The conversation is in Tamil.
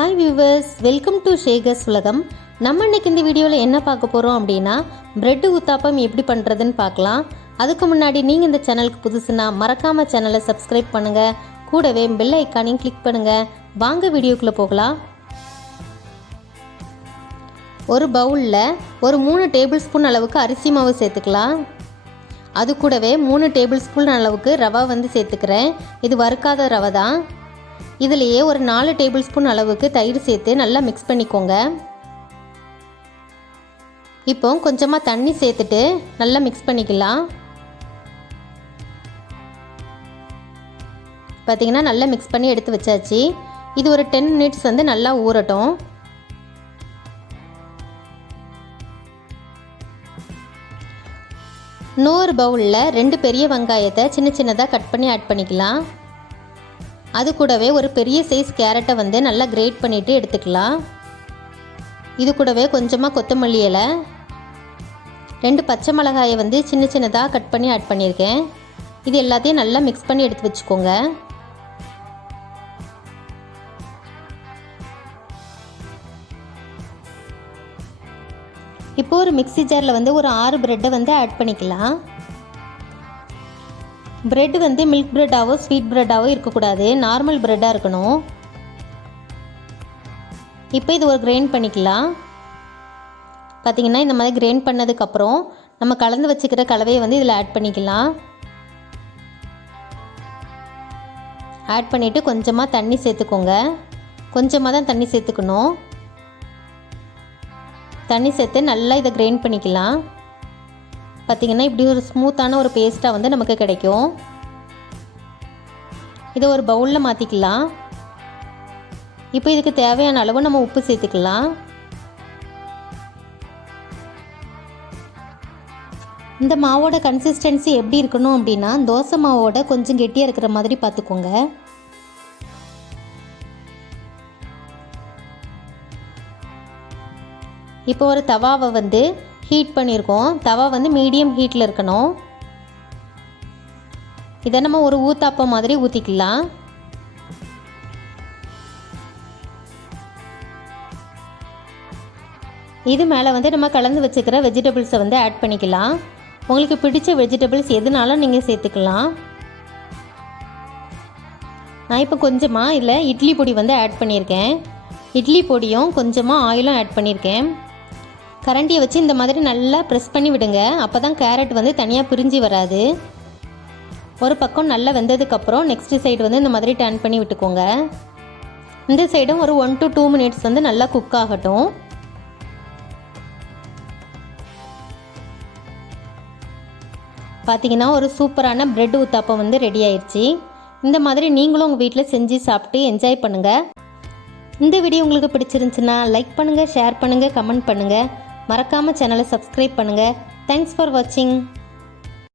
ஹாய் வியூவர்ஸ், வெல்கம் டு ஷேகர்ஸ் உலகம். நம்ம இன்னைக்கு இந்த வீடியோவில் என்ன பார்க்க போகிறோம் அப்படின்னா பிரெட் உத்தாப்பம் எப்படி பண்ணுறதுன்னு பார்க்கலாம். அதுக்கு முன்னாடி நீங்கள் இந்த சேனலுக்கு புதுசுனா மறக்காமல் சேனலை சப்ஸ்கிரைப் பண்ணுங்கள், கூடவே பெல் ஐக்கானையும் கிளிக் பண்ணுங்கள். வாங்க வீடியோக்குள்ளே போகலாம். ஒரு பவுலில் ஒரு 3 டேபிள் ஸ்பூன் அளவுக்கு அரிசி மாவு சேர்த்துக்கலாம். அது கூடவே 3 டேபிள் ஸ்பூன் அளவுக்கு ரவா சேர்த்துக்கிறேன். இது வறுக்காத ரவை தான். இதிலேயே ஒரு 4 டேபிள் ஸ்பூன் அளவுக்கு தயிர் சேர்த்து நல்லா மிக்ஸ் பண்ணிக்கோங்க. இப்போ கொஞ்சமாக தண்ணி சேர்த்துட்டு நல்லா மிக்ஸ் பண்ணிக்கலாம். பார்த்தீங்கன்னா நல்லா மிக்ஸ் பண்ணி எடுத்து வச்சாச்சு. இது ஒரு 10 மினிட்ஸ் நல்லா ஊறட்டும். இன்னொரு பவுலில் 2 பெரிய வெங்காயத்தை சின்ன சின்னதாக கட் பண்ணி ஆட் பண்ணிக்கலாம். அது கூடவே ஒரு பெரிய சைஸ் கேரட்டை நல்லா கிரேட் பண்ணிவிட்டு எடுத்துக்கலாம். இது கூடவே கொஞ்சமாக கொத்தமல்லி இலை, 2 பச்சை மிளகாயை சின்ன சின்னதாக கட் பண்ணி ஆட் பண்ணியிருக்கேன். இது எல்லாத்தையும் நல்லா மிக்ஸ் பண்ணி எடுத்து வச்சுக்கோங்க. இப்போ ஒரு மிக்ஸி ஜாரில் ஒரு 6 பிரெட்டை ஆட் பண்ணிக்கலாம். பிரெட் மில்க் பிரெட்டாவோ ஸ்வீட் பிரெட்டாவோ இருக்கக்கூடாது, நார்மல் பிரெட்டாக இருக்கணும். இப்போ இது ஒரு கிரைண்ட் பண்ணிக்கலாம். பார்த்திங்கன்னா இந்த மாதிரி கிரைண்ட் பண்ணதுக்கப்புறம் நம்ம கலந்து வச்சுக்கிற கலவையை இதில் ஆட் பண்ணிக்கலாம். ஆட் பண்ணிவிட்டு கொஞ்சமாக தண்ணி சேர்த்துக்கோங்க. கொஞ்சமாக தான் தண்ணி சேர்த்துக்கணும். தண்ணி சேர்த்து நல்லா இதை கிரைண்ட் பண்ணிக்கலாம். பார்த்திங்கன்னா இப்படி ஒரு ஸ்மூத்தான ஒரு பேஸ்ட்டாக நமக்கு கிடைக்கும். இதை ஒரு பவுலில் மாற்றிக்கலாம். இப்போ இதுக்கு தேவையான அளவு நம்ம உப்பு சேர்த்துக்கலாம். இந்த மாவோட கன்சிஸ்டன்சி எப்படி இருக்கணும் அப்படின்னா தோசை மாவோட கொஞ்சம் கெட்டியாக இருக்கிற மாதிரி பார்த்துக்கோங்க. இப்போ ஒரு தவாவை ஹீட் பண்ணியிருக்கோம். தவா மீடியம் ஹீட்டில் இருக்கணும். இதை நம்ம ஒரு ஊத்தாப்பம் மாதிரி ஊற்றிக்கலாம். இது மேலே நம்ம கலந்து வச்சுக்கிற வெஜிடபிள்ஸை ஆட் பண்ணிக்கலாம். உங்களுக்கு பிடிச்ச வெஜிடபிள்ஸ் எதுனாலும் நீங்கள் சேர்த்துக்கலாம். நான் இப்போ கொஞ்சமாக இதில் இட்லி பொடி ஆட் பண்ணியிருக்கேன். இட்லி பொடியும் கொஞ்சமாக ஆயிலும் ஆட் பண்ணியிருக்கேன். கரண்டியை வச்சு இந்த மாதிரி நல்லா ப்ரெஸ் பண்ணி விடுங்க. அப்போ தான் கேரட் தனியாக பிரிஞ்சு வராது. ஒரு பக்கம் நல்லா வெந்ததுக்கப்புறம் நெக்ஸ்ட் சைடு இந்த மாதிரி டர்ன் பண்ணி விட்டுக்கோங்க. இந்த சைடும் ஒரு 1 to 2 மினிட்ஸ் நல்லா குக் ஆகட்டும். பார்த்தீங்கன்னா ஒரு சூப்பரான பிரெட் ஊத்தாப்பம் ரெடி ஆயிடுச்சு. இந்த மாதிரி நீங்களும் உங்கள் வீட்டில் செஞ்சு சாப்பிட்டு என்ஜாய் பண்ணுங்கள். இந்த வீடியோ உங்களுக்கு பிடிச்சிருந்துச்சுன்னா லைக் பண்ணுங்கள், ஷேர் பண்ணுங்கள், கமெண்ட் பண்ணுங்கள். மறக்காமல் சேனலை சப்ஸ்கிரைப் பண்ணுங்கள். தேங்க்ஸ் ஃபார் வாட்சிங்.